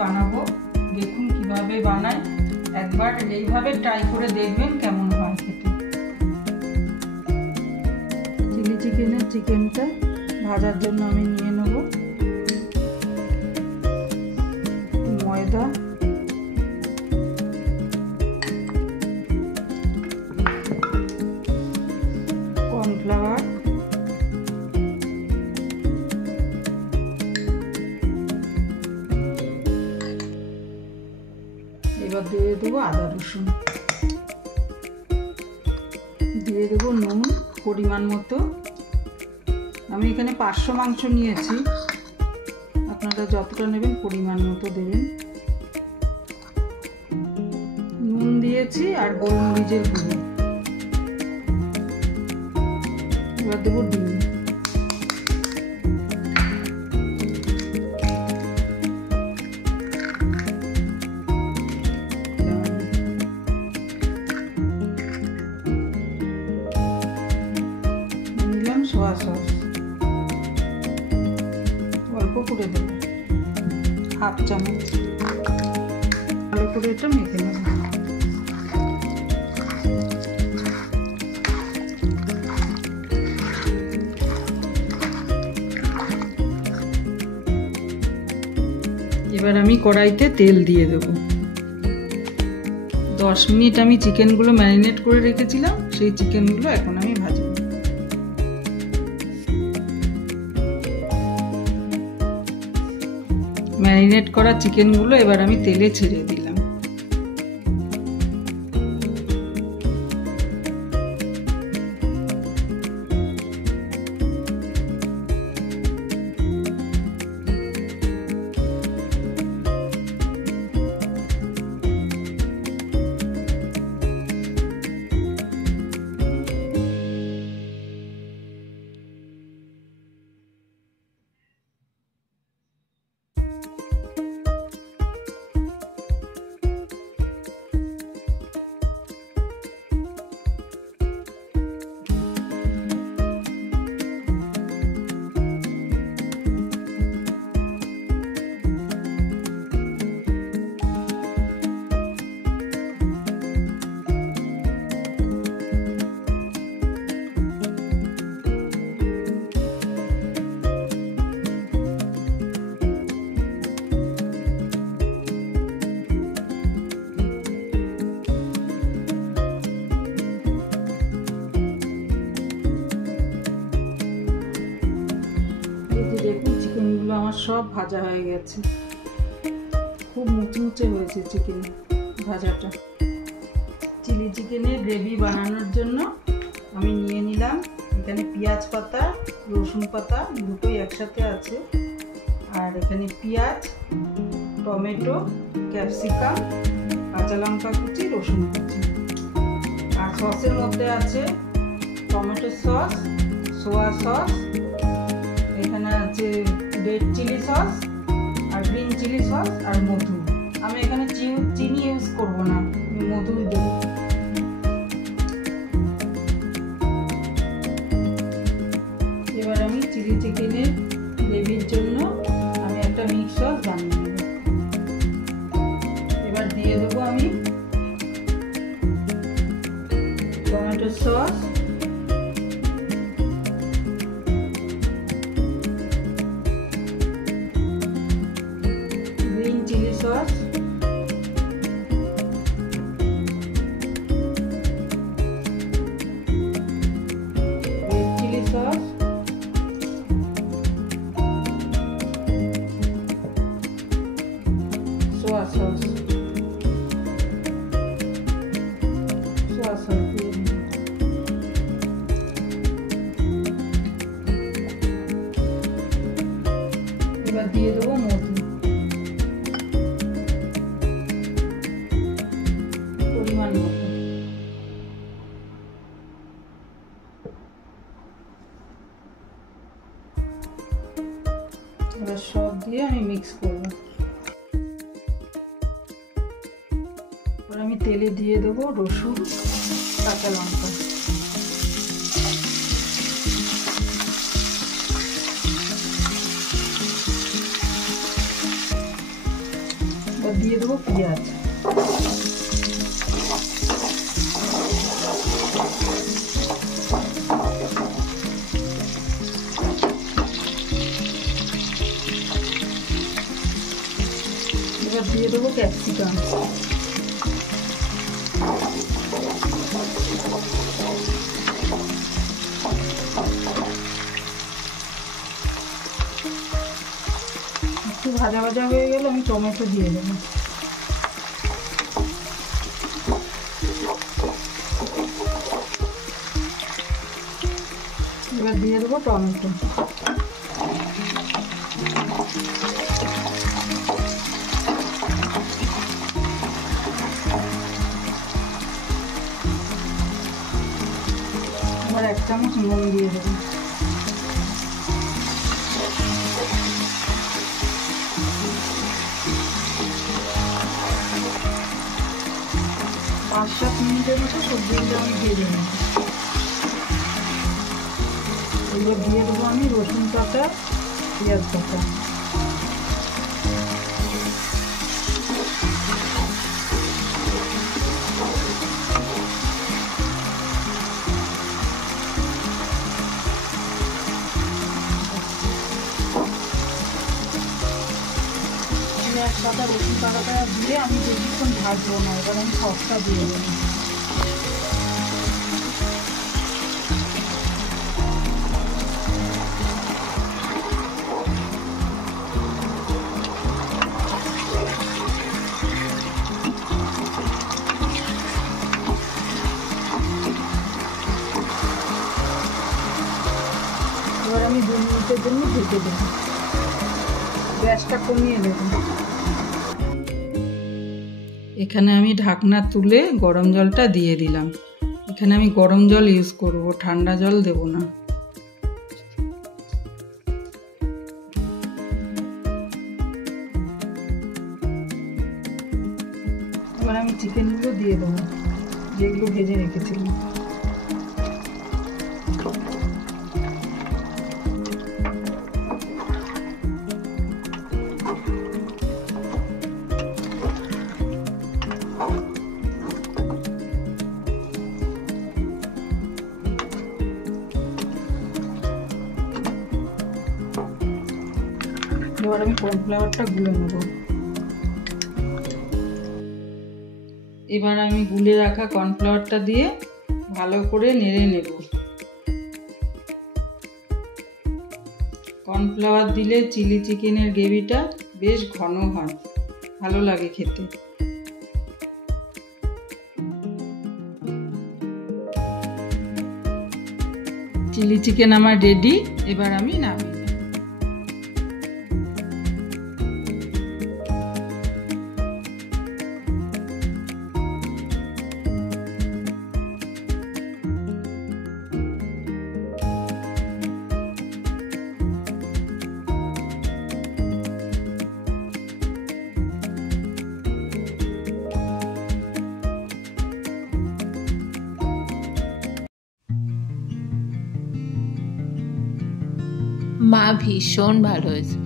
বানাবো, দেখুন কিভাবে বানাই। একবার এইভাবে ট্রাই করে দেখবেন কেমন হয় খেতে। চিলি চিকেনের চিকেনটা ভাজার জন্য আমি নিয়ে নেব ময়দা, কর্নফ্লাওয়ার, এবার দিয়ে দেবো আদা রসুন, দিয়ে দেবো নুন পরিমাণ মতো। আমি এখানে 500 মাংস নিয়েছি, আপনারা যতটা নেবেন পরিমাণ মতো দেবেন। নুন দিয়েছি আর গোলমরিচের গুঁড়ো। এবার দেবো ডিম, নিলাম সোয়া সস, অল্প করে দেবো, 1/2 চামচ। ভালো করে এটা মেখে নেব। এবার আমি কড়াইতে তেল দিয়ে দেবো। 10 মিনিট আমি চিকেনগুলো ম্যারিনেট করে রেখেছিলাম, সেই চিকেনগুলো এখন আমি ভাজবো। ম্যারিনেট করা চিকেনগুলো এবার আমি তেলে ছেড়ে দিলাম। দেখুন চিকেনগুলো আমার সব ভাজা হয়ে গেছে, খুব মুচমুচে হয়েছে চিকেন ভাজাটা। চিলি চিকেনের গ্রেভি বানানোর জন্য আমি নিয়ে নিলাম এখানে পেঁয়াজ পাতা, রসুন পাতা দুটোই একসাথে আছে, আর এখানে পেঁয়াজ, টমেটো, ক্যাপসিকাম, কাঁচা লঙ্কা কুচি, রসুন কুচি। আর সসের মধ্যে আছে টমেটো সস, সোয়া সস, এখানে আছে রেড চিলি সস আর গ্রিন চিলি সস আর মধু। আমি এখানে চিনি ইউজ করব না, মধুই দেব। এবার আমি চিলি চিকেনের গ্রেভির জন্য আমি একটা মিক্স সস বানিয়ে নেব। এবার দিয়ে দেবো আমি tomato sauce, chilli sauce, red chilli sauce, soya sauce, দিয়ে দিন। এবার দিয়ে দেবো মধু পরিমাণ মতো। এবার সব দিয়ে আমি মিক্স করব। এবার আমি তেলে দিয়ে দেবো রসুন, কাঁচা লঙ্কা। দিয়ে দেবো পেঁয়াজ। এবার দিয়ে দেবো ক্যাপসিকাম। একটু ভাজা ভাজা হয়ে গেলে আমি টমেটো দিয়ে দেবো। এবার দিয়ে দেবো টমেটো। এবার 1 চামচ নুন দিয়ে দেবো। পাঁচ 7 মিনিটের মতো সবজিগুলো আমি ভেজে নেব। এবার দিয়ে দেবো আমি রসুন বাটা, পেঁয়াজ বাটা। পেঁয়াজ বাটা রসুন বাটাটা দিয়ে আমি বেশিক্ষণ ভাজবো না। এবার আমি সসটা দিয়ে দেবো। এবার আমি 2 মিনিটের জন্য ঢেকে দেবো। গ্যাসটা কমিয়ে দেবো। এখানে আমি ঢাকনা তুলে গরম জলটা দিয়ে দিলাম। এখানে আমি গরম জল ইউজ করব, ঠান্ডা জল দেব না। এবার আমি চিকেনগুলো দিয়ে দেবো, যেগুলো ভেজে রেখেছিলাম। এবার আমি কর্নফ্লাওয়ারটা গুলে নেব। এবার আমি গুলে রাখা কর্নফ্লাওয়ারটা দিয়ে ভালো করে নেড়ে নেব। কর্নফ্লাওয়ার দিলে চিলি চিকেনের গ্রেভিটা বেশ ঘন হয়, ভালো লাগে খেতে। চিলি চিকেন আমার রেডি। এবার আমি নামিয়ে নেব। মা ভীষণ ভালো হয়েছে।